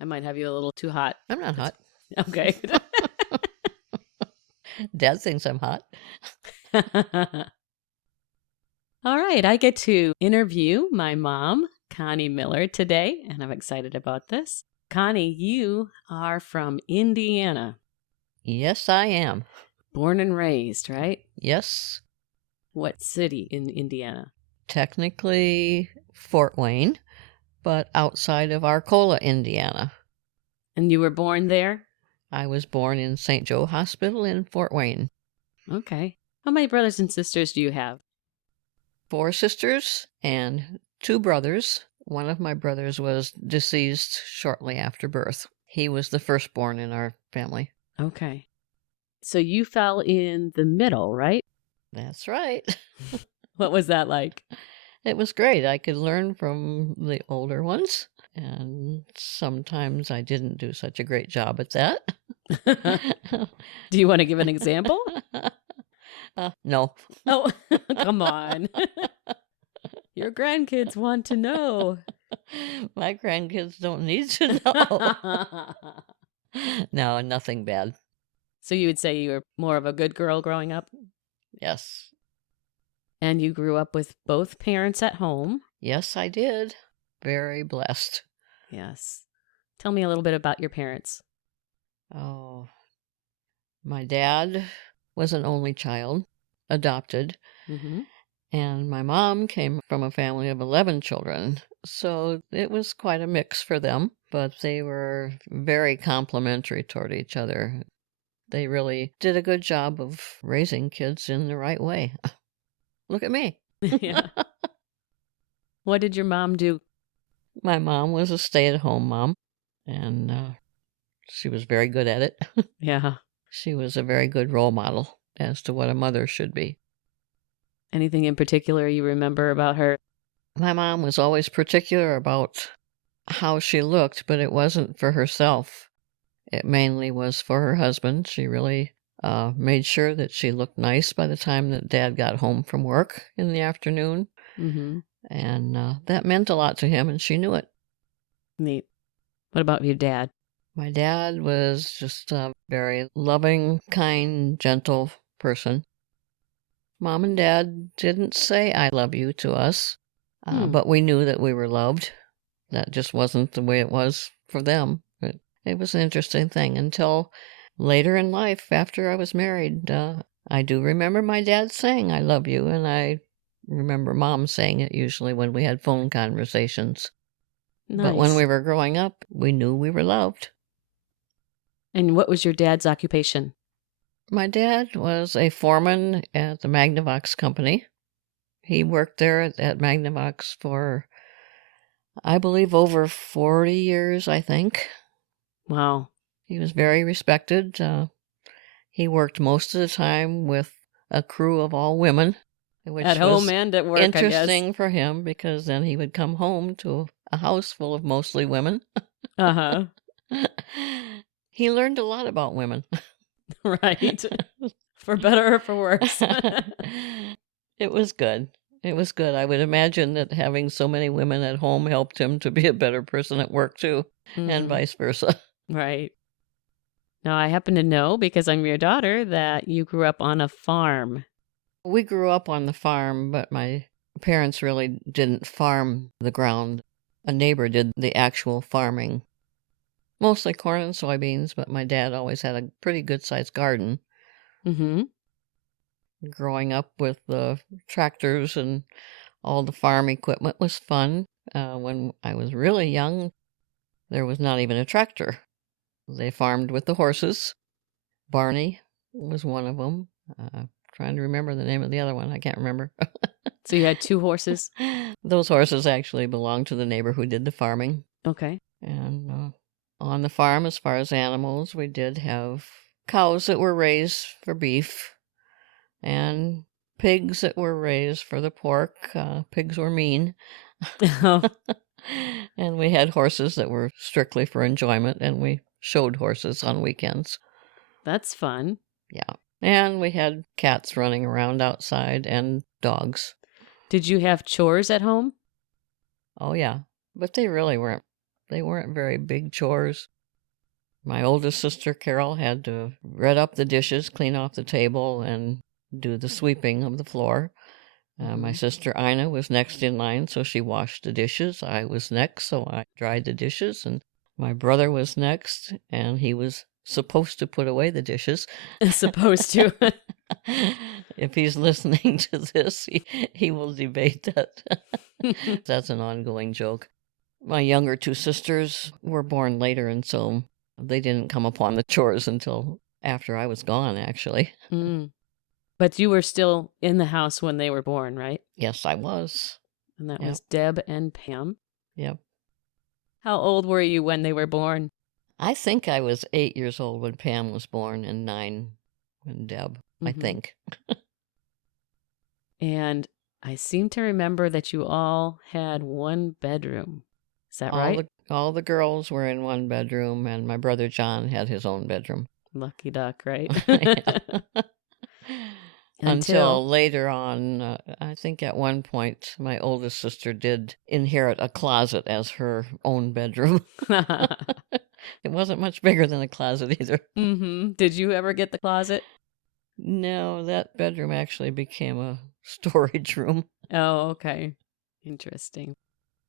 I might have you a little too hot. I'm not hot. Okay. Dad thinks I'm hot. All right. I get to interview my mom, Connie Miller, today, and I'm excited about this. Connie, you are from Indiana, Yes, I am. born and raised, right? Yes, What city in Indiana? technically Fort Wayne, but outside of Arcola, Indiana. And you were born there? I was born in St. Joe Hospital in Fort Wayne. Okay. How many brothers and sisters do you have? 4 sisters and 2 brothers. One of my brothers was deceased shortly after birth. He was the firstborn in our family. Okay. So you fell in the middle, right? That's right. What was that like? It was great. I could learn from the older ones, and sometimes I didn't do such a great job at that. Do you want to give an example? No. Oh, come on. Your grandkids want to know. My grandkids don't need to know. No, nothing bad. So you would say you were more of a good girl growing up? Yes. And you grew up with both parents at home? Yes, I did. Very blessed. Yes. Tell me a little bit about your parents. Oh, my dad was an only child, adopted, Mm-hmm. and my mom came from a family of 11 children. So it was quite a mix for them, but they were very complimentary toward each other. They really did a good job of raising kids in the right way. Look at me. Yeah. What did your mom do? My mom was a stay-at-home mom, and she was very good at it. Yeah. She was a very good role model as to what a mother should be. Anything in particular you remember about her? My mom was always particular about how she looked, but it wasn't for herself. It mainly was for her husband. She really made sure that she looked nice by the time that Dad got home from work in the afternoon. Mm-hmm. And that meant a lot to him, and she knew it. Neat. What about your dad? My dad was just a very loving, kind, gentle person. Mom and Dad didn't say I love you to us, but we knew that we were loved. That just wasn't the way it was for them. But it was an interesting thing until later in life, after I was married. I do remember my dad saying I love you, and I remember Mom saying it usually when we had phone conversations. But when Nice. we were growing up, we knew we were loved. And what was your dad's occupation? My dad was a foreman at the Magnavox company. He worked there at Magnavox for, I believe, over 40 years, I think. Wow. He was very respected. He worked most of the time with a crew of all women, which At home was and at work, I guess. interesting for him because then he would come home to a house full of mostly women. Uh-huh. He learned a lot about women. Right. For better or for worse. It was good. It was good. I would imagine that having so many women at home helped him to be a better person at work too, and vice versa. Right. Now, I happen to know, because I'm your daughter, that you grew up on a farm. We grew up on the farm, but my parents really didn't farm the ground. A neighbor did the actual farming. Mostly corn and soybeans, but my dad always had a pretty good-sized garden. Mm-hmm. Growing up with the tractors and all the farm equipment was fun. When I was really young, there was not even a tractor. They farmed with the horses. Barney was one of them. Trying to remember the name of the other one. I can't remember. So you had 2 horses? Those horses actually belonged to the neighbor who did the farming. Okay. And on the farm, as far as animals, we did have cows that were raised for beef and pigs that were raised for the pork. Pigs were mean. Oh, And we had horses that were strictly for enjoyment, and we showed horses on weekends. that's fun. Yeah. And we had cats running around outside and dogs. Did you have chores at home? Oh, yeah. But they really weren't They weren't very big chores. My oldest sister, Carol, had to red up the dishes, clean off the table, and do the sweeping of the floor. My sister Ina was next in line, so she washed the dishes. I was next, so I dried the dishes. And my brother was next, and he was supposed to put away the dishes. Supposed to. If he's listening to this, he will debate that. That's an ongoing joke. My younger two sisters were born later, and so they didn't come upon the chores until after I was gone, actually. But you were still in the house when they were born, right? Yes, I was. And that was Deb and Pam. Yep. How old were you when they were born? I think I was 8 years old when Pam was born and 9 when Deb, I think. And I seem to remember that you all had one bedroom. Is that right? All the girls were in one bedroom, and my brother John had his own bedroom. Lucky duck, right? Until later on, I think at one point, my oldest sister did inherit a closet as her own bedroom. It wasn't much bigger than a closet either. Did you ever get the closet? No, that bedroom actually became a storage room. Oh, okay. Interesting.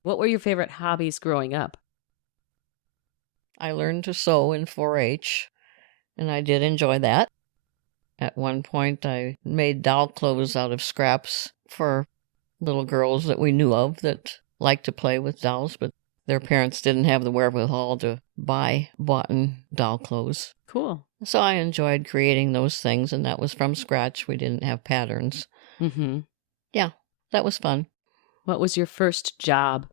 What were your favorite hobbies growing up? I learned to sew in 4-H, and I did enjoy that. At one point, I made doll clothes out of scraps for little girls that we knew of that liked to play with dolls, but their parents didn't have the wherewithal to buy bought-in doll clothes. Cool. So I enjoyed creating those things, and that was from scratch. We didn't have patterns. Yeah, that was fun. What was your first job?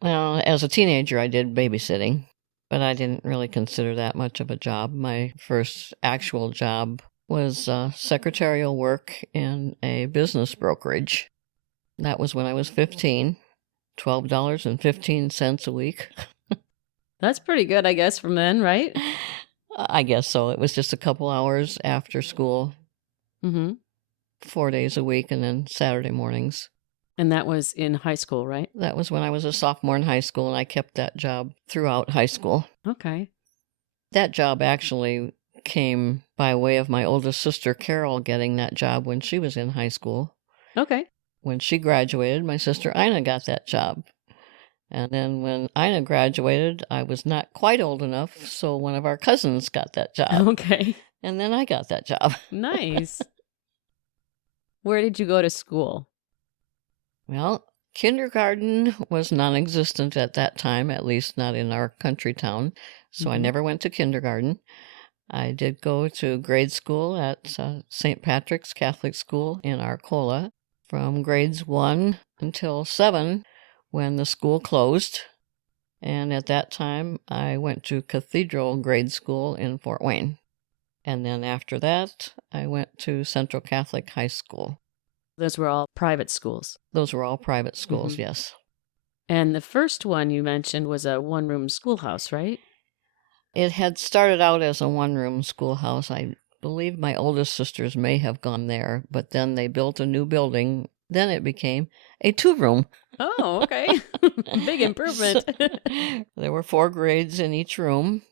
Well, as a teenager, I did babysitting, but I didn't really consider that much of a job. My first actual job was secretarial work in a business brokerage. That was when I was 15, $12.15 a week. That's pretty good, I guess, from then, right? I guess so. It was just a couple hours after school, 4 days a week, and then Saturday mornings. And that was in high school, right? That was when I was a sophomore in high school, and I kept that job throughout high school. Okay. That job actually came by way of my oldest sister, Carol, getting that job when she was in high school. Okay. When she graduated, my sister Ina got that job. And then when Ina graduated, I was not quite old enough, so one of our cousins got that job. Okay. And then I got that job. Nice. Where did you go to school? Well, kindergarten was non-existent at that time, at least not in our country town, so I never went to kindergarten. I did go to grade school at St. Patrick's Catholic School in Arcola from grades 1 until 7 when the school closed. And at that time, I went to Cathedral Grade School in Fort Wayne. And then after that, I went to Central Catholic High School. Those were all private schools. Those were all private schools, yes. And the first one you mentioned was a one-room schoolhouse, right? It had started out as a one-room schoolhouse. I believe my oldest sisters may have gone there, but then they built a new building. Then it became a 2-room. Oh, okay. Big improvement. There were 4 grades in each room.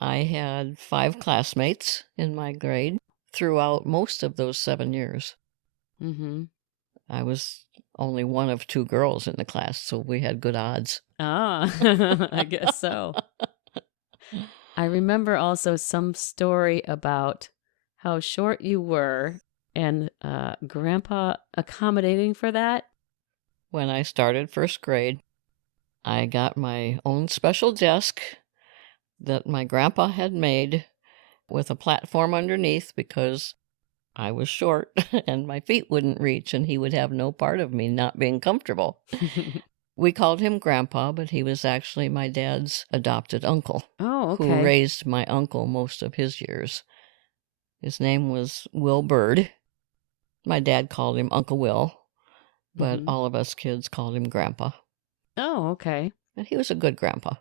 I had 5 classmates in my grade throughout most of those 7 years. I was only one of 2 girls in the class, so we had good odds. Ah, I guess so. I remember also some story about how short you were and Grandpa accommodating for that. When I started first grade, I got my own special desk that my grandpa had made with a platform underneath because I was short and my feet wouldn't reach, and he would have no part of me not being comfortable. We called him Grandpa, but he was actually my dad's adopted uncle. Oh, okay. Who raised my uncle most of his years. His name was Will Bird. My dad called him Uncle Will, but all of us kids called him Grandpa. Oh, okay. And he was a good grandpa.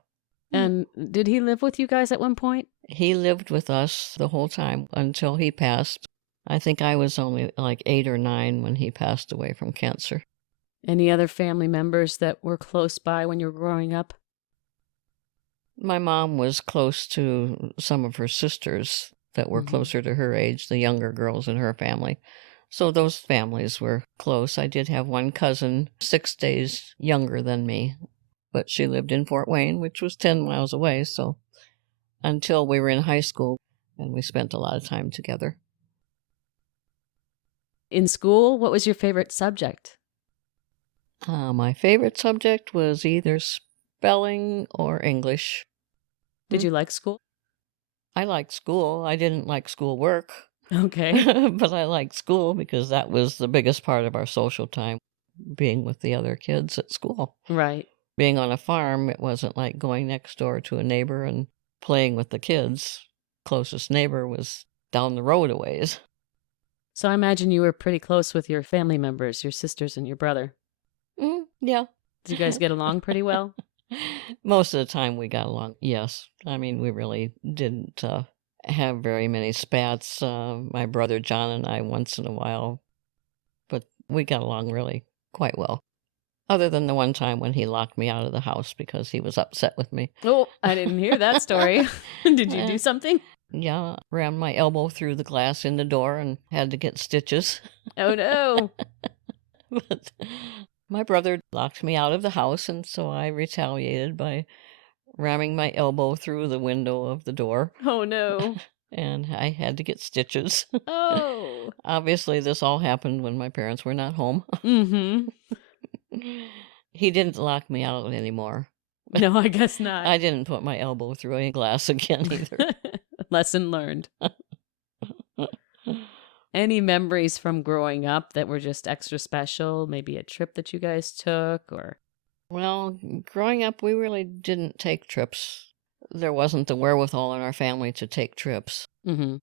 And did he live with you guys at one point? He lived with us the whole time until he passed. I think I was only like 8 or 9 when he passed away from cancer. Any other family members that were close by when you were growing up? My mom was close to some of her sisters that were closer to her age, the younger girls in her family. So those families were close. I did have one cousin 6 days younger than me, but she lived in Fort Wayne, which was 10 miles away. So until we were in high school, and we spent a lot of time together. In school, what was your favorite subject? My favorite subject was either spelling or English. Did you like school? I liked school. I didn't like schoolwork. Okay. But I liked school because that was the biggest part of our social time, being with the other kids at school. Right. Being on a farm, it wasn't like going next door to a neighbor and playing with the kids. Closest neighbor was down the road a ways. So I imagine you were pretty close with your family members, your sisters and your brother. Yeah. Did you guys get along pretty well? Most of the time we got along, yes. I mean, we really didn't have very many spats. My brother John and I once in a while, but we got along really quite well. Other than the one time when he locked me out of the house because he was upset with me. Oh, I didn't hear that story. Did you do something? Yeah, ran my elbow through the glass in the door and had to get stitches. Oh, no. But my brother locked me out of the house, and so I retaliated by ramming my elbow through the window of the door. Oh, no. And I had to get stitches. Oh. Obviously, this all happened when my parents were not home. Mm-hmm. He didn't lock me out anymore. No, I guess not. I didn't put my elbow through any glass again either. Lesson learned. Any memories from growing up that were just extra special? Maybe a trip that you guys took or... Well, growing up, we really didn't take trips. There wasn't the wherewithal in our family to take trips. Mm-hmm.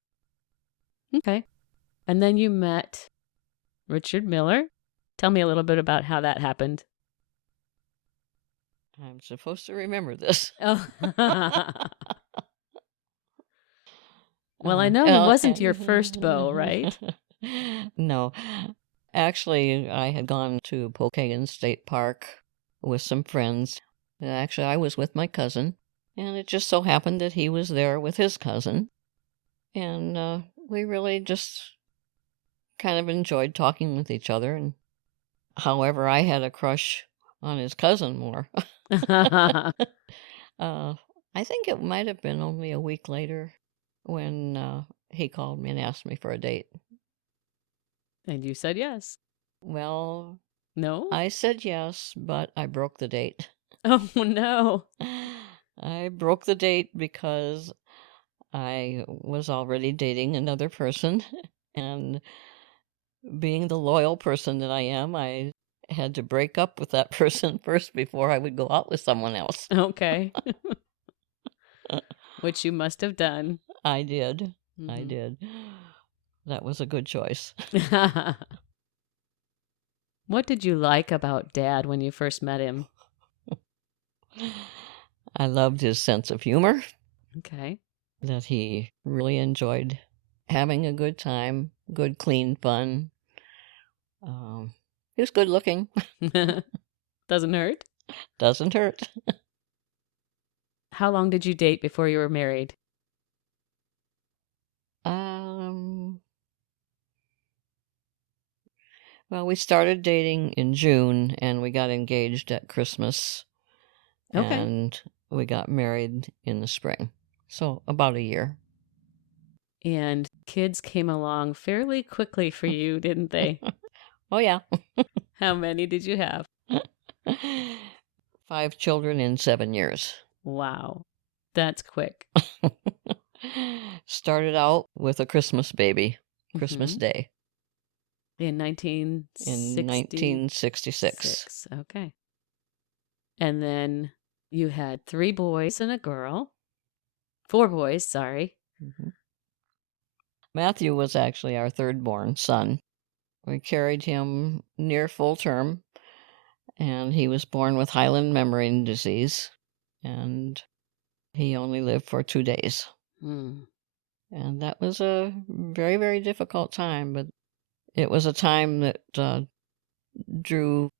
Okay. And then you met Richard Miller. Tell me a little bit about how that happened. I'm supposed to remember this. Oh. Well, I know he wasn't your first beau, right? No. Actually, I had gone to Pokagon State Park with some friends. Actually, I was with my cousin, and it just so happened that he was there with his cousin. And we really just kind of enjoyed talking with each other. And however, I had a crush on his cousin more. I think it might have been only a week later when he called me and asked me for a date. And you said yes. Well, no? I said yes, but I broke the date. Oh, no. I broke the date because I was already dating another person, and being the loyal person that I am, I had to break up with that person first before I would go out with someone else. Okay. Which you must have done. I did. Mm-hmm. I did. That was a good choice. What did you like about Dad when you first met him? I loved his sense of humor. Okay. That he really enjoyed having a good time, good, clean fun. He was good looking. Doesn't hurt? Doesn't hurt. How long did you date before you were married? Well, we started dating in June, and we got engaged at Christmas. Okay. And we got married in the spring. So about a year. And kids came along fairly quickly for you, didn't they? Oh, yeah. How many did you have? 5 children in 7 years. Wow. That's quick. Started out with a Christmas baby, Christmas Day. In 1966. Okay. And then you had 3 boys and a girl. 4 boys, sorry. Mm-hmm. Matthew was actually our third born son. We carried him near full term, and he was born with Highland membrane disease, and he only lived for 2 days. And that was a very, very difficult time, but it was a time that drew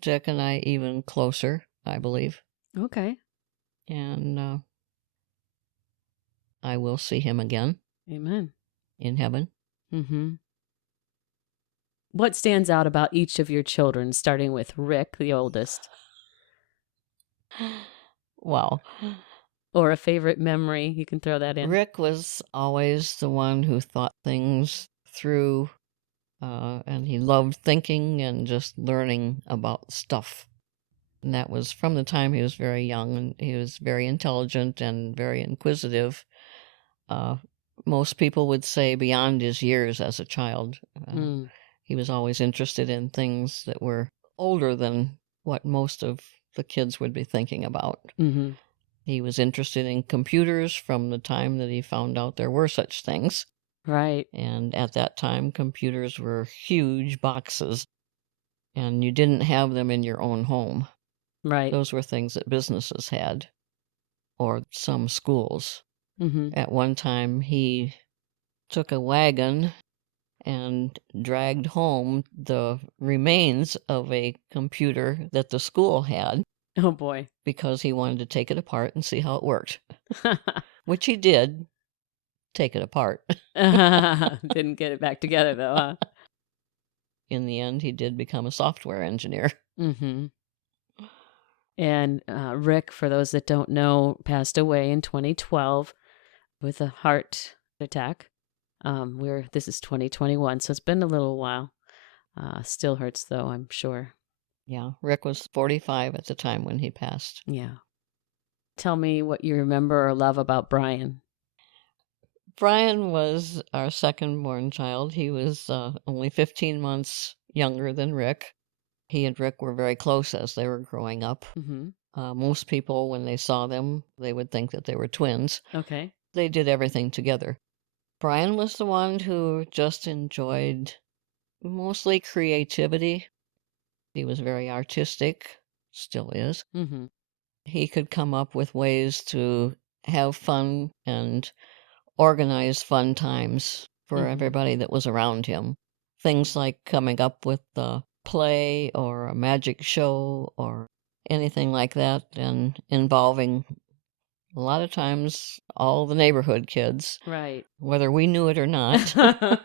Dick and I even closer, I believe. Okay. and I will see him again Amen. in heaven. Mm-hmm. What stands out about each of your children, starting with Rick, the oldest? Wow. Or a favorite memory? You can throw that in. Rick was always the one who thought things through, and he loved thinking and just learning about stuff. And that was from the time he was very young, and he was very intelligent and very inquisitive. Most people would say beyond his years as a child. He was always interested in things that were older than what most of the kids would be thinking about. Mm-hmm. He was interested in computers from the time that he found out there were such things. Right. And at that time, computers were huge boxes, and you didn't have them in your own home. Right. Those were things that businesses had, or some schools. Mm-hmm. At one time, he took a wagon and dragged home the remains of a computer that the school had Oh, boy. because he wanted to take it apart and see how it worked, which he did take it apart. Didn't get it back together, though, huh? In the end, he did become a software engineer. Mm-hmm. And Rick, for those that don't know, passed away in 2012 with a heart attack. This is 2021, so it's been a little while. Still hurts, though, I'm sure. Yeah, Rick was 45 at the time when he passed. Yeah. Tell me what you remember or love about Brian. Brian was our second-born child. He was only 15 months younger than Rick. He and Rick were very close as they were growing up. Mm-hmm. Most people, when they saw them, they would think that they were twins. Okay. They did everything together. Brian was the one who just enjoyed mostly creativity. He was very artistic, still is. Mm-hmm. He could come up with ways to have fun and organize fun times for Mm-hmm. everybody that was around him. Things like coming up with a play or a magic show or anything like that, and involving a lot of times all the neighborhood kids, Right. whether we knew it or not.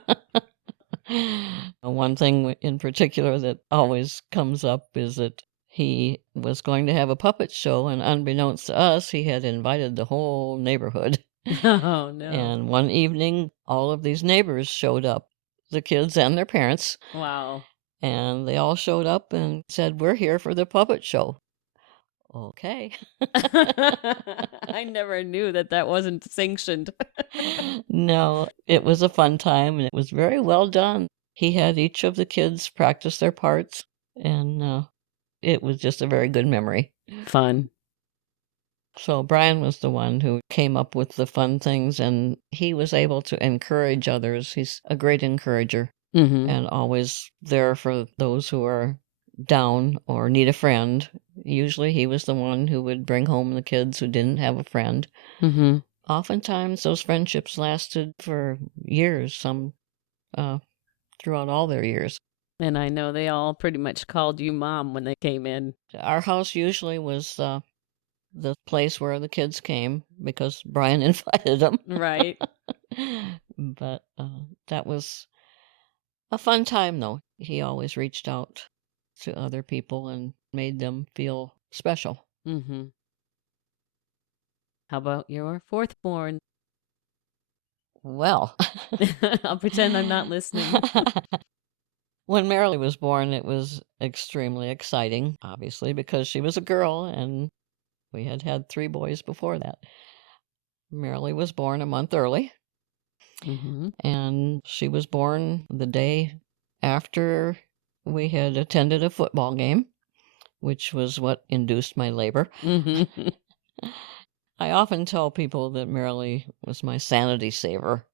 One thing in particular that always comes up is that he was going to have a puppet show, and unbeknownst to us, he had invited the whole neighborhood. Oh, no. And one evening, all of these neighbors showed up, the kids and their parents, Wow. and they all showed up and said, "We're here for the puppet show." Okay. I never knew that wasn't sanctioned. No, it was a fun time, and it was very well done. He had each of the kids practice their parts, and it was just a very good memory. Fun. So Brian was the one who came up with the fun things, and he was able to encourage others. He's a great encourager. Mm-hmm. And always there for those who are down or need a friend. Usually he was the one who would bring home the kids who didn't have a friend. Mm-hmm. Oftentimes those friendships lasted for years, some throughout all their years. And I know they all pretty much called you Mom when they came in. Our house usually was the place where the kids came because Brian invited them. Right. But that was a fun time, though. He always reached out to other people and made them feel special. Mm-hmm. How about your fourth born? Well, I'll pretend I'm not listening. when Marilee was born, it was extremely exciting, obviously, because she was a girl and we had had 3 boys before that. Marilee was born a month early, Mm-hmm. and she was born the day after we had attended a football game, which was what induced my labor. Mm-hmm. I often tell people that Marilee was my sanity saver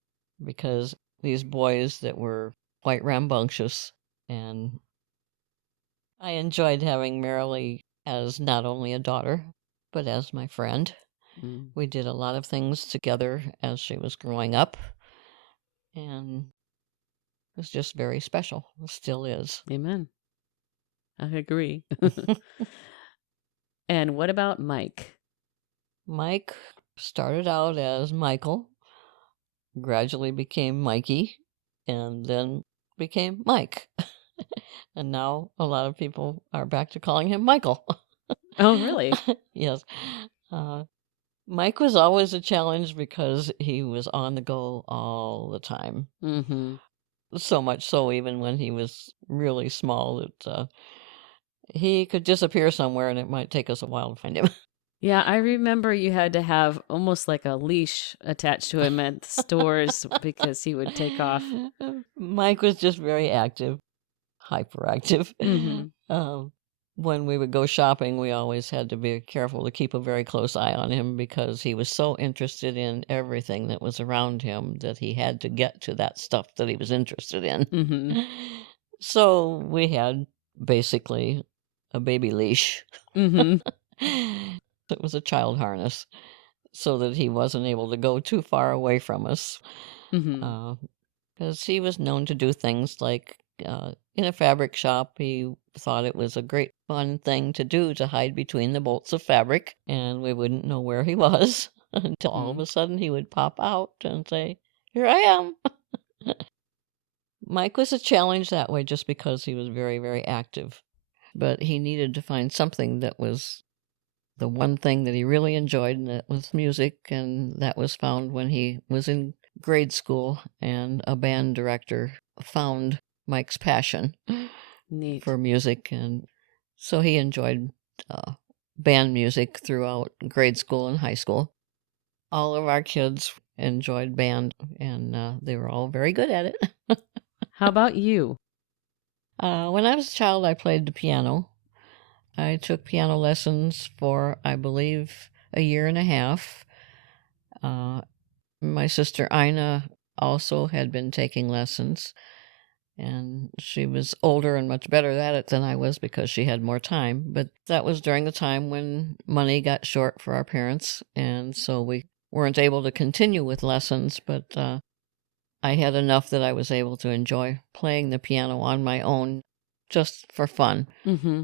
because these boys that were quite rambunctious, and I enjoyed having Marilee as not only a daughter, but as my friend. Mm. We did a lot of things together as she was growing up, and it was just very special. It still is. Amen. I agree. And what about Mike? Mike started out as Michael, gradually became Mikey, and then became Mike. And now a lot of people are back to calling him Michael. Oh, really? Yes. Mike was always a challenge because he was on the go all the time. Mm-hmm. So much so, even when he was really small, that he could disappear somewhere and it might take us a while to find him. Yeah, I remember you had to have almost like a leash attached to him at the stores because he would take off. Mike was just very active, hyperactive. Mm-hmm. Um, when we would go shopping, we always had to be careful to keep a very close eye on him because he was so interested in everything that was around him that he had to get to that stuff that he was interested in. Mm-hmm. So we had basically a baby leash. Mm-hmm. It was a child harness so that he wasn't able to go too far away from us. Mm-hmm. Because he was known to do things like in a fabric shop, he thought it was a great fun thing to do to hide between the bolts of fabric, and we wouldn't know where he was until all of Mm-hmm. a sudden he would pop out and say, "Here I am." Mike was a challenge that way just because he was very, very active, but he needed to find something that was the one thing that he really enjoyed, and that was music, and that was found when he was in grade school, and a band director found Mike's passion Neat. for music, and so he enjoyed uh, band music throughout grade school and high school. All of our kids enjoyed band, and they were all very good at it. How about you? When I was a child, I played the piano. I took piano lessons for, I believe, a year and a half. Uh, my sister Ina also had been taking lessons, and she was older and much better at it than I was because she had more time. But that was during the time when money got short for our parents, and so we weren't able to continue with lessons. But I had enough that I was able to enjoy playing the piano on my own just for fun. Mm-hmm.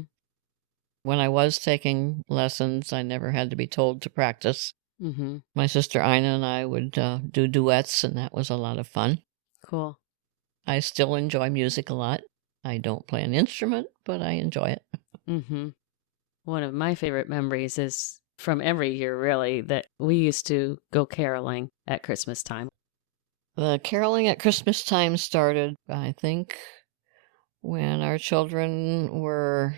When I was taking lessons, I never had to be told to practice. Mm-hmm. My sister Ina and I would do duets, and that was a lot of fun. Cool. I still enjoy music a lot. I don't play an instrument, but I enjoy it. Mm-hmm. One of my favorite memories is from every year, really, that we used to go caroling at Christmas time. The caroling at Christmas time started, I think, when our children were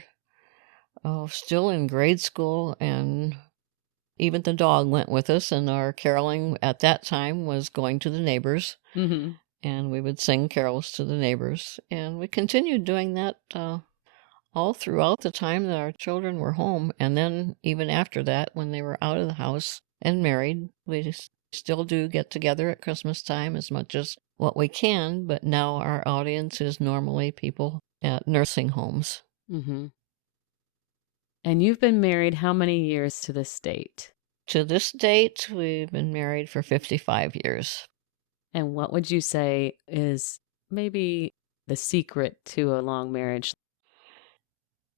still in grade school, and even the dog went with us, and our caroling at that time was going to the neighbors, Mm-hmm. and we would sing carols to the neighbors, and we continued doing that all throughout the time that our children were home, and then even after that, when they were out of the house and married, we still do get together at Christmas time as much as what we can, but now our audience is normally people at nursing homes. Mm-hmm. And you've been married how many years to this date? To this date, we've been married for 55 years. And what would you say is maybe the secret to a long marriage?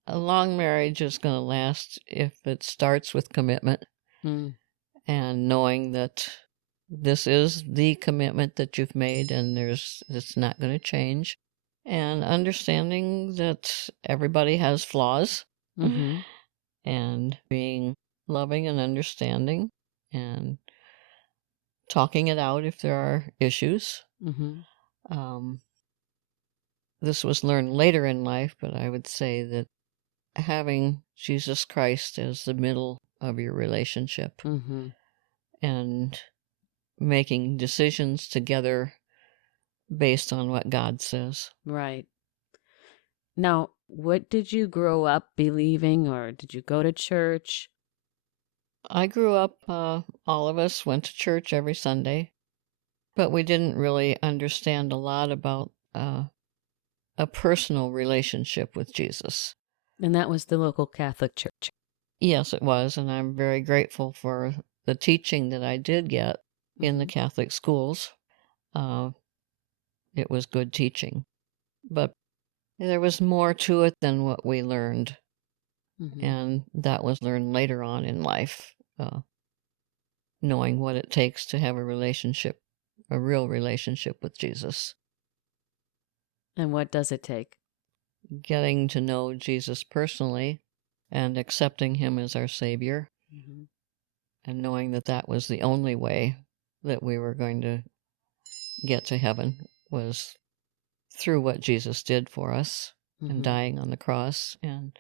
A long marriage is going to last if it starts with commitment Mm. and knowing that this is the commitment that you've made and it's not going to change, and understanding that everybody has flaws, Mm-hmm. and being loving and understanding and talking it out if there are issues. Mm-hmm. um, this was learned later in life, but I would say that having Jesus Christ as the middle of your relationship Mm-hmm. and making decisions together based on what God says. Right. Now, what did you grow up believing, or did you go to church? I grew up, all of us went to church every Sunday, but we didn't really understand a lot about a personal relationship with Jesus. And that was the local Catholic church. Yes, it was, and I'm very grateful for the teaching that I did get in the Mm-hmm. Catholic schools. Uh, it was good teaching, but there was more to it than what we learned, Mm-hmm. and that was learned later on in life. knowing what it takes to have a real relationship with Jesus. And what does it take? Getting to know Jesus personally and accepting him as our Savior, Mm-hmm. and knowing that that was the only way that we were going to get to heaven was through what Jesus did for us and dying on the cross, and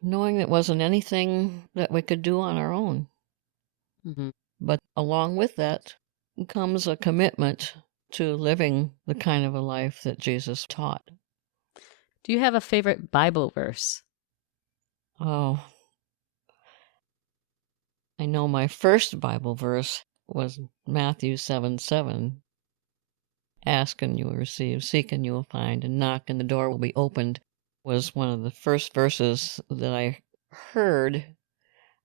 knowing it wasn't anything that we could do on our own. Mm-hmm. But along with that comes a commitment to living the kind of a life that Jesus taught. Do you have a favorite Bible verse? Oh, I know my first Bible verse was Matthew 7:7. Ask and you will receive, seek and you will find, and knock and the door will be opened, was one of the first verses that I heard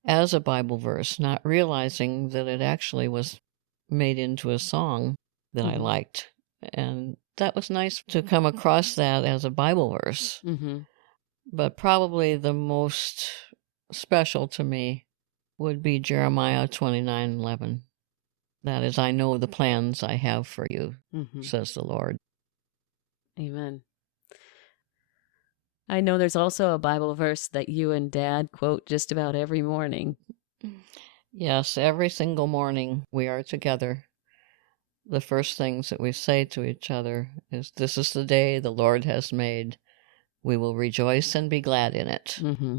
as a Bible verse, not realizing that it actually was made into a song that I liked. And that was nice to come across that as a Bible verse. Mm-hmm. But probably the most special to me would be Jeremiah 29:11. That is, I know the plans I have for you, says the Lord. Amen. I know there's also a Bible verse that you and Dad quote just about every morning. Yes, every single morning we are together. The first things that we say to each other is, "This is the day the Lord has made. We will rejoice and be glad in it." Mm-hmm.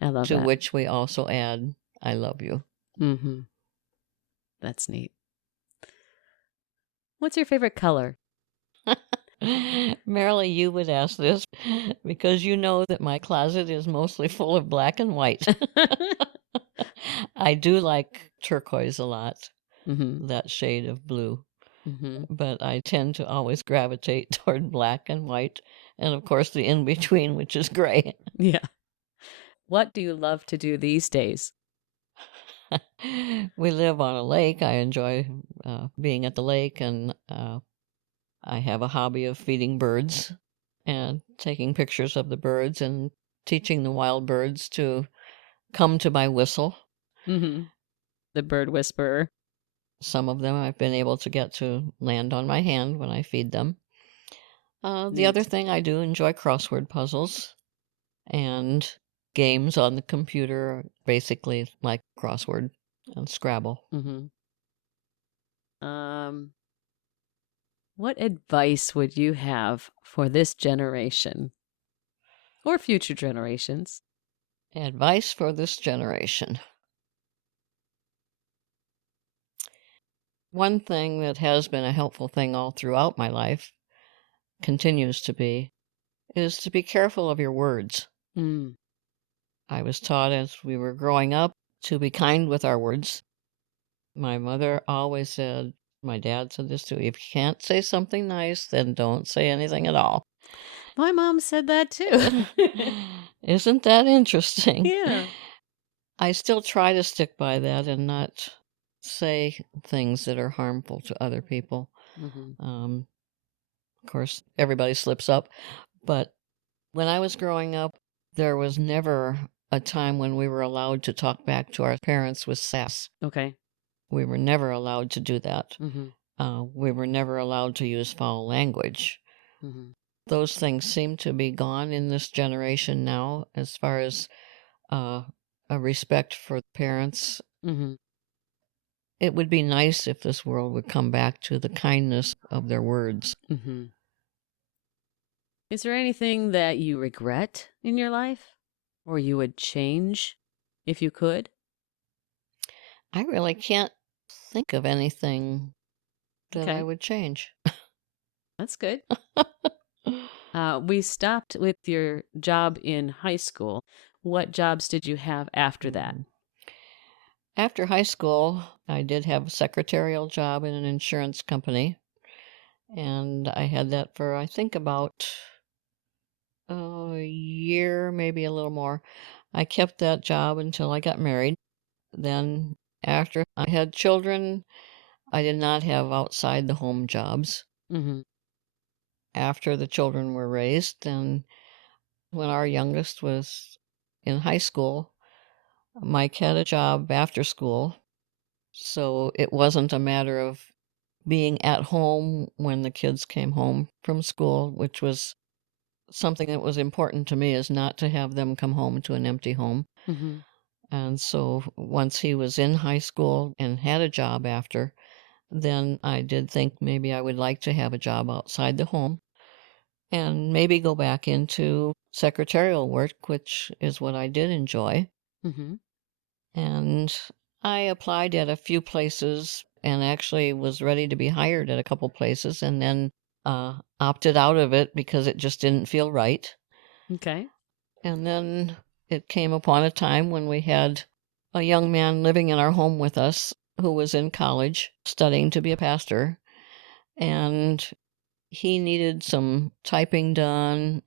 I love To that. which we also add, "I love you." Mm-hmm. That's neat. What's your favorite color? Marilee, you would ask this because you know that my closet is mostly full of black and white. I do like turquoise a lot, that shade of blue, but I tend to always gravitate toward black and white, and of course the in-between, which is gray. Yeah. What do you love to do these days? We live on a lake. I enjoy being at the lake, and I have a hobby of feeding birds and taking pictures of the birds and teaching the wild birds to come to my whistle. The bird whisperer. Some of them I've been able to get to land on my hand when I feed them. The other Neat. thing, I do enjoy crossword puzzles and games on the computer, basically like crossword and Scrabble. What advice would you have for this generation or future generations? Advice for this generation. One thing that has been a helpful thing all throughout my life, continues to be, is to be careful of your words. I was taught as we were growing up to be kind with our words. My mother always said, my dad said this too, if you can't say something nice, then don't say anything at all. My mom said that too. Isn't that interesting? Yeah. I still try to stick by that and not say things that are harmful to other people. Of course, everybody slips up, but when I was growing up, there was never a time when we were allowed to talk back to our parents with sass. Okay. We were never allowed to do that. We were never allowed to use foul language. Those things seem to be gone in this generation now, as far as a respect for parents. It would be nice if this world would come back to the kindness of their words. Is there anything that you regret in your life or you would change if you could? I really can't think of anything that I Okay. would change. That's good. We stopped with your job in high school. What jobs did you have after that? After high school, I did have a secretarial job in an insurance company, and I had that for, I think, about a year, maybe a little more. I kept that job until I got married. Then, after I had children, I did not have outside the home jobs. After the children were raised, and when our youngest was in high school, Mike had a job after school, so it wasn't a matter of being at home when the kids came home from school, which was something that was important to me, is not to have them come home to an empty home. Mm-hmm. And so once he was in high school and had a job after, then I did think maybe I would like to have a job outside the home and maybe go back into secretarial work, which is what I did enjoy. Mm-hmm. And I applied at a few places and actually was ready to be hired at a couple places and then opted out of it because it just didn't feel right. Okay. And then it came upon a time when we had a young man living in our home with us who was in college studying to be a pastor. And he needed some typing done.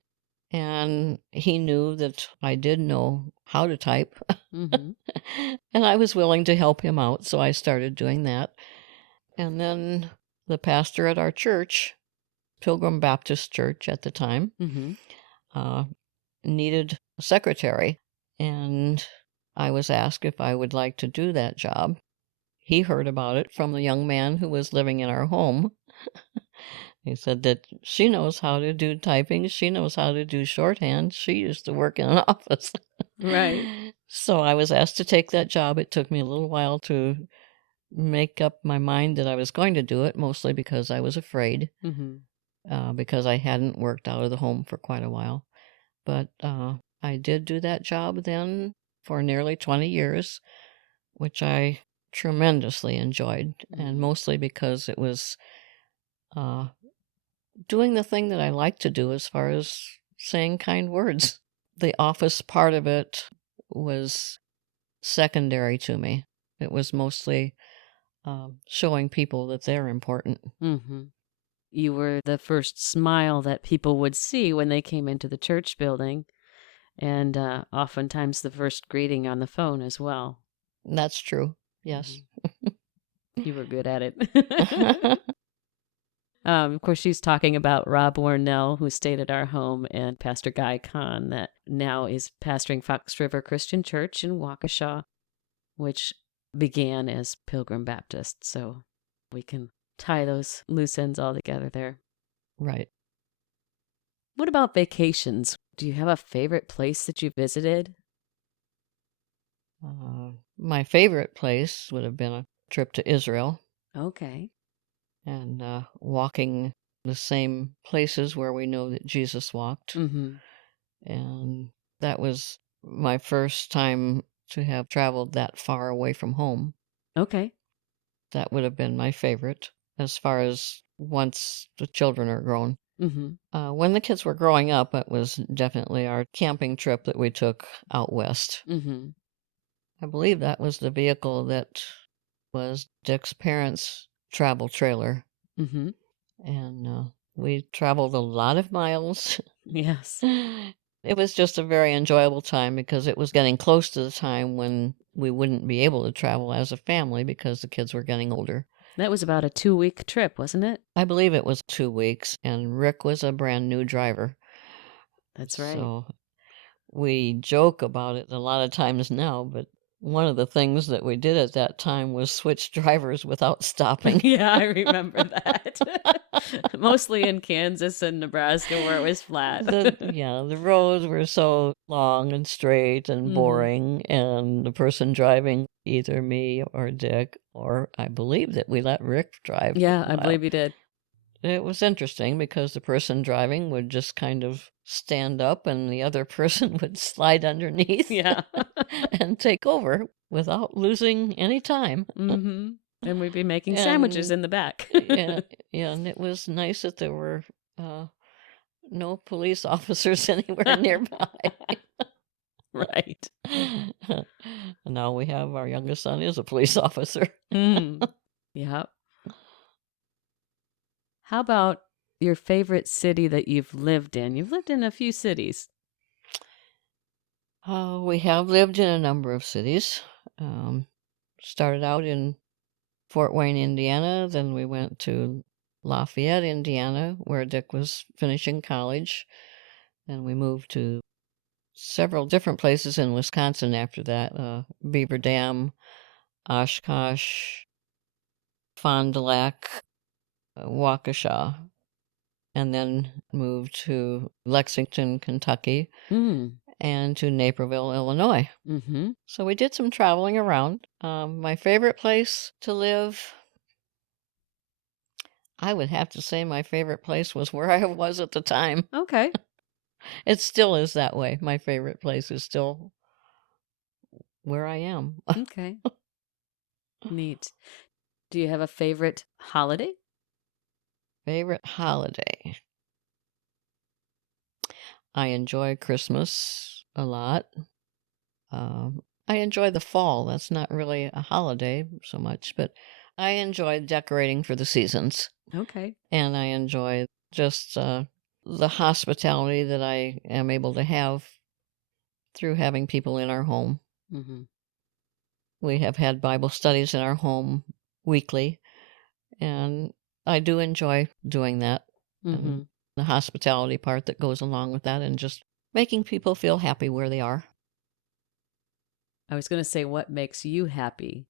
And he knew that I did know how to type. Mm-hmm. And I was willing to help him out. So I started doing that. And then the pastor at our church, Pilgrim Baptist Church at the time, Mm-hmm. uh, needed a secretary. And I was asked if I would like to do that job. He heard about it from the young man who was living in our home. He said that she knows how to do typing. She knows how to do shorthand. She used to work in an office. Right. So I was asked to take that job. It took me a little while to make up my mind that I was going to do it, mostly because I was afraid, Mm-hmm. because I hadn't worked out of the home for quite a while. But I did do that job then for nearly 20 years, which I tremendously enjoyed, and Mm-hmm. mostly because it was uh, doing the thing that I like to do as far as saying kind words. The office part of it was secondary to me. It was mostly showing people that they're important. Mm-hmm. You were the first smile that people would see when they came into the church building, and oftentimes the first greeting on the phone as well. That's true. Yes. Mhm. You were good at it. Of course, she's talking about Rob Warnell, who stayed at our home, and Pastor Guy Kahn, that now is pastoring Fox River Christian Church in Waukesha, which began as Pilgrim Baptist. So we can tie those loose ends all together there. Right. What about vacations? Do you have a favorite place that you visited? My favorite place would have been a trip to Israel Okay. and walking the same places where we know that Jesus walked. Mm-hmm. And that was my first time to have traveled that far away from home. Okay. That would have been my favorite as far as once the children are grown. Mm-hmm. When the kids were growing up, it was definitely our camping trip that we took out west. Mm-hmm. I believe that was the vehicle that was Dick's parents' travel trailer. Mm-hmm. And we traveled a lot of miles. Yes. It was just a very enjoyable time because it was getting close to the time when we wouldn't be able to travel as a family because the kids were getting older. That was about a 2-week trip, wasn't it? I believe it was 2 weeks, and Rick was a brand new driver. That's right. So we joke about it a lot of times now, but one of the things that we did at that time was switch drivers without stopping. Yeah, I remember that. Mostly in Kansas and Nebraska where it was flat. The roads were so long and straight and Mm-hmm. boring, and the person driving, either me or Dick, or I believe that we let Rick drive for Yeah, a I while. believe you did. It was interesting because the person driving would just kind of stand up and the other person would slide underneath Yeah. and take over without losing any time. Mm-hmm. And we'd be making sandwiches And in the back. yeah, yeah, and it was nice that there were no police officers anywhere nearby. Right. Now we have our youngest son is a police officer. Mm. Yep. How about your favorite city that you've lived in? You've lived in a few cities. We have lived in a number of cities. Started out in Fort Wayne, Indiana. Then we went to Lafayette, Indiana, where Dick was finishing college. Then we moved to several different places in Wisconsin after that, Beaver Dam, Oshkosh, Fond du Lac, Waukesha, and then moved to Lexington, Kentucky, Mm. and to Naperville, Illinois. Mm-hmm. So we did some traveling around. My favorite place to live, I would have to say my favorite place was where I was at the time. Okay. It still is that way. My favorite place is still where I am. Okay. Neat. Do you have a favorite holiday? Favorite holiday. I enjoy Christmas a lot. I enjoy the fall. That's not really a holiday so much, but I enjoy decorating for the seasons. Okay. And I enjoy just the hospitality that I am able to have through having people in our home. Mm-hmm. We have had Bible studies in our home weekly, and I do enjoy doing that. Mm-hmm. And the hospitality part that goes along with that, and just making people feel happy where they are. I was going to say, what makes you happy?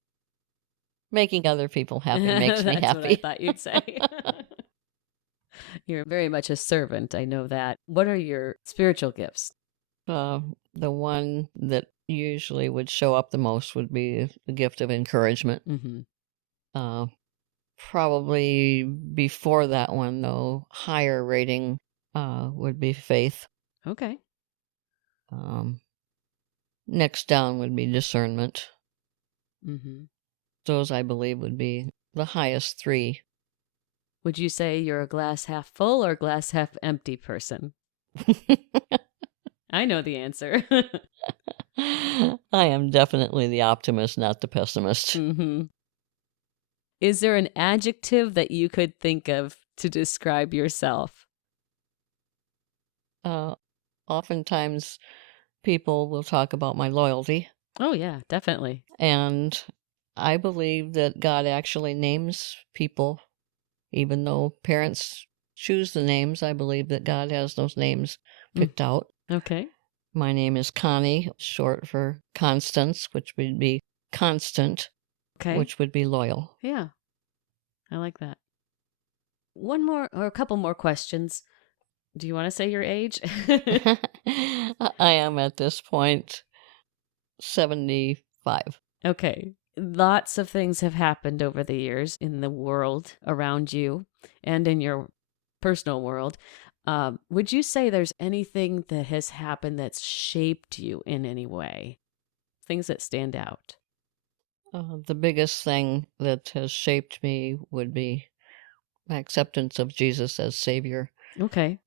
Making other people happy makes me That's what I happy. thought you'd say. You're very much a servant. I know that. What are your spiritual gifts? The one that usually would show up the most would be the gift of encouragement. Mm-hmm. Uh, Probably before that one, though, higher rating would be faith. Okay. Um, Next down would be discernment. Mm-hmm. Those, I believe, would be the highest three. Would you say you're a glass half full or glass half empty person? I know the answer. I am definitely the optimist, not the pessimist. Mm-hmm. Is there an adjective that you could think of to describe yourself? Oftentimes, people will talk about my loyalty, Oh, yeah, definitely. and I believe that God actually names people. Even though parents choose the names, I believe that God has those names Mm. picked out. Okay. My name is Connie, short for Constance, which would be constant, Okay. which would be loyal. Yeah, I like that. One more or a couple more questions. Do you want to say your age? I am at this point 75. Okay. Lots of things have happened over the years in the world around you and in your personal world. Would you say there's anything that has happened that's shaped you in any way? Things that stand out? The biggest thing that has shaped me would be my acceptance of Jesus as Savior. Okay.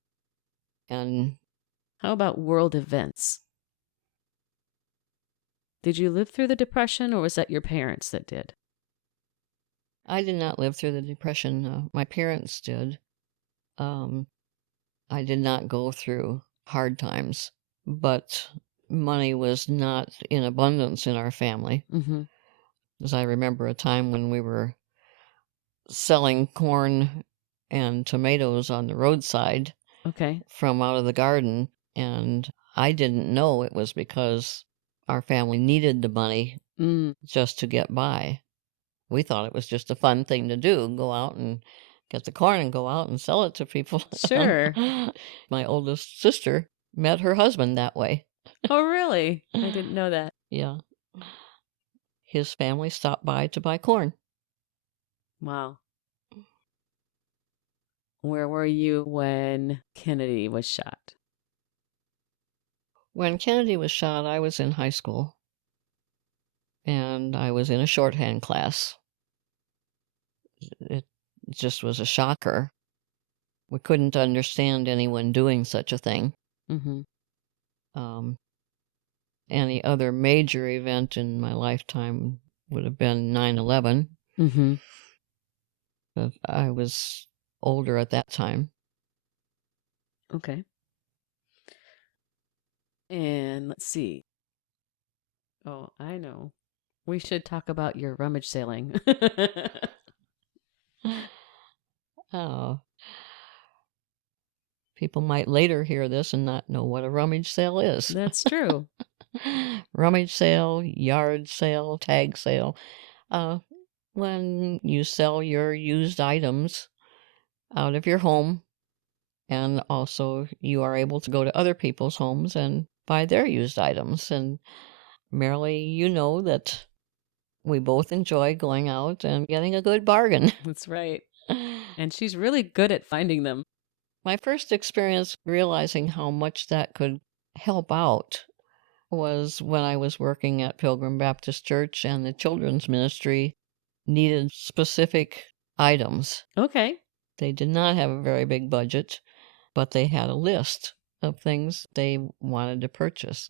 And How about world events? Did you live through the Depression or was that your parents that did? I did not live through the Depression. My parents did. Um, I did not go through hard times, but money was not in abundance in our family. Mm-hmm. As I remember a time when we were selling corn and tomatoes on the roadside Okay. from out of the garden, and I didn't know it was because our family needed the money Mm, just to get by. We thought it was just a fun thing to do, go out and get the corn and go out and sell it to people. sure. My oldest sister met her husband that way. Oh, really? I didn't know that. Yeah. His family stopped by to buy corn. Wow. Where were you when Kennedy was shot? When Kennedy was shot, I was in high school, and I was in a shorthand class. It just was a shocker. We couldn't understand anyone doing such a thing. Mm-hmm. Um, any other major event in my lifetime would have been 9/11. Mm-hmm. But I was older at that time. Okay. And let's see. Oh, I know. We should talk about your rummage sailing. Oh, People might later hear this and not know what a rummage sale is. That's true. Rummage sale, yard sale, tag sale. When you sell your used items out of your home, and also you are able to go to other people's homes and buy their used items. And merely, you know that we both enjoy going out and getting a good bargain. That's right. And she's really good at finding them. My first experience realizing how much that could help out was when I was working at Pilgrim Baptist Church and the children's ministry needed specific items. Okay. They did not have a very big budget, but they had a list of things they wanted to purchase.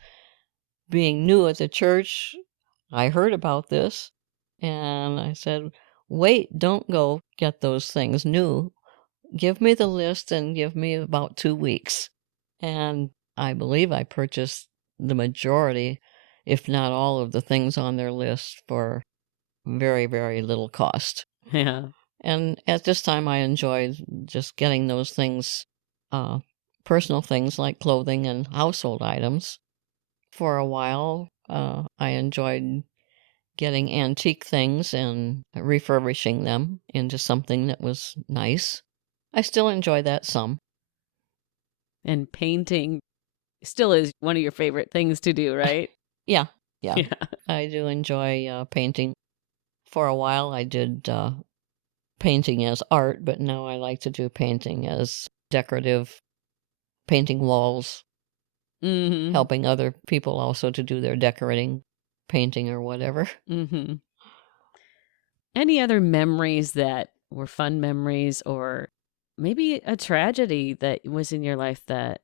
Being new at the church, I heard about this and I said, wait, don't go get those things new. Give me the list and give me about 2 weeks. And I believe I purchased the majority, if not all of the things on their list for very, very little cost. Yeah. And at this time, I enjoyed just getting those things, personal things like clothing and household items. For a while, I enjoyed getting antique things and refurbishing them into something that was nice. I still enjoy that some. And painting still is one of your favorite things to do, right? Yeah, yeah. Yeah. I do enjoy painting. For a while, I did painting as art, but now I like to do painting as decorative, painting walls, Mm-hmm. helping other people also to do their decorating, painting or whatever. Mm-hmm. Any other memories that were fun memories, or maybe a tragedy that was in your life that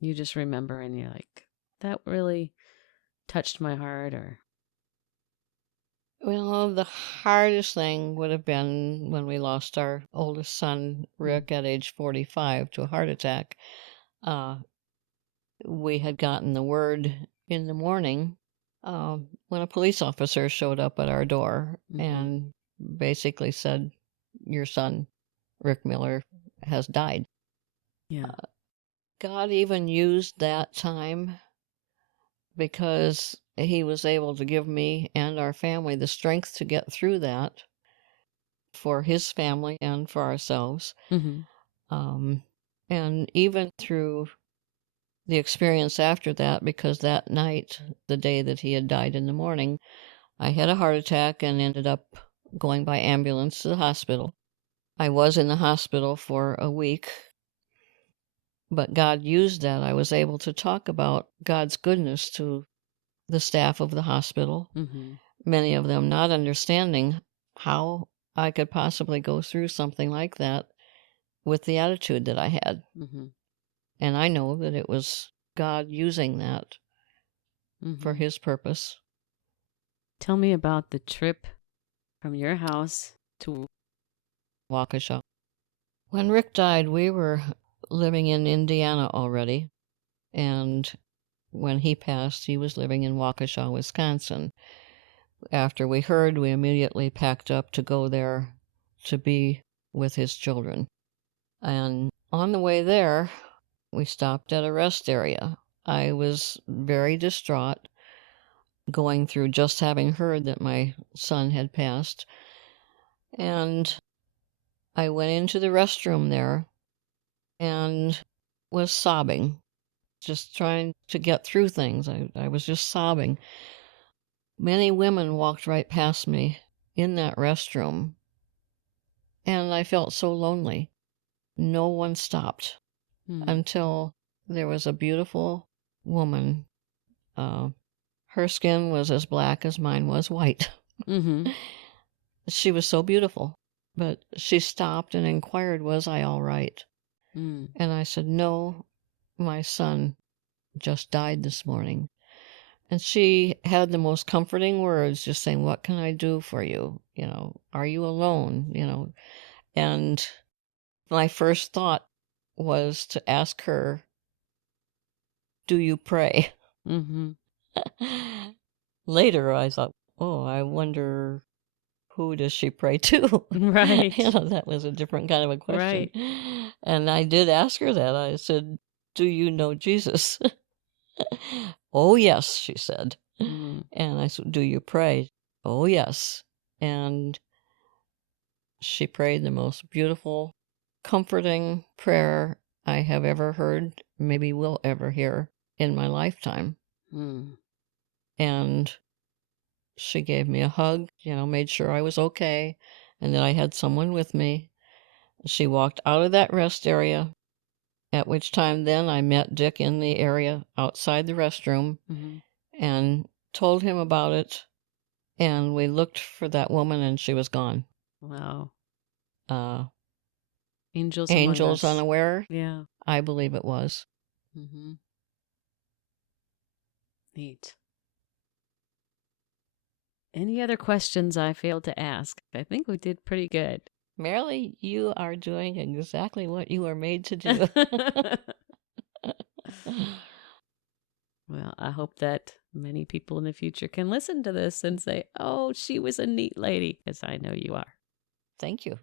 you just remember and you're like, that really touched my heart? Or Well, the hardest thing would have been when we lost our oldest son, Rick, at age 45 to a heart attack. Uh, we had gotten the word in the morning when a police officer showed up at our door and basically said, your son, Rick Miller, has died. yeah. God even used that time because he was able to give me and our family the strength to get through that for his family and for ourselves. Mm-hmm. And even through the experience after that, because that night, the day that he had died in the morning, I had a heart attack and ended up going by ambulance to the hospital. I was in the hospital for a week, but God used that. I was able to talk about God's goodness to the staff of the hospital, many of them not understanding how I could possibly go through something like that with the attitude that I had. And I know that it was God using that for his purpose. Tell me about the trip from your house to Waukesha. When Rick died, we were living in Indiana already. And when he passed, he was living in Waukesha, Wisconsin. After we heard, we immediately packed up to go there to be with his children. And on the way there, we stopped at a rest area. I was very distraught going through just having heard that my son had passed. And I went into the restroom there and was sobbing, just trying to get through things. I was just sobbing. Many women walked right past me in that restroom, and I felt so lonely. No one stopped until there was a beautiful woman. Her skin was as black as mine was white. She was so beautiful, but she stopped and inquired, was I all right? And I said, no, my son just died this morning. And she had the most comforting words, just saying, what can I do for you? You know, are you alone? You know, and my first thought was to ask her, do you pray? Later, I thought, oh, I wonder who does she pray to? Right. That was a different kind of a question. Right. And I did ask her that. I said, "Do you know Jesus?" "Oh, yes," she said. Mm. And I said, "Do you pray?" "Oh, yes." And she prayed the most beautiful, comforting prayer I have ever heard, maybe will ever hear in my lifetime. Mm. And she gave me a hug, made sure I was okay and that I had someone with me. She walked out of that rest area, at which time then I met Dick in the area outside the restroom Hmm. and told him about it. And we looked for that woman and she was gone. Wow. Uh, Angels among Angels us. unaware? Yeah. I believe it was. Hmm. Neat. Any other questions I failed to ask? I think we did pretty good. Marilee, you are doing exactly what you are made to do. Well, I hope that many people in the future can listen to this and say, oh, she was a neat lady, because I know you are. Thank you.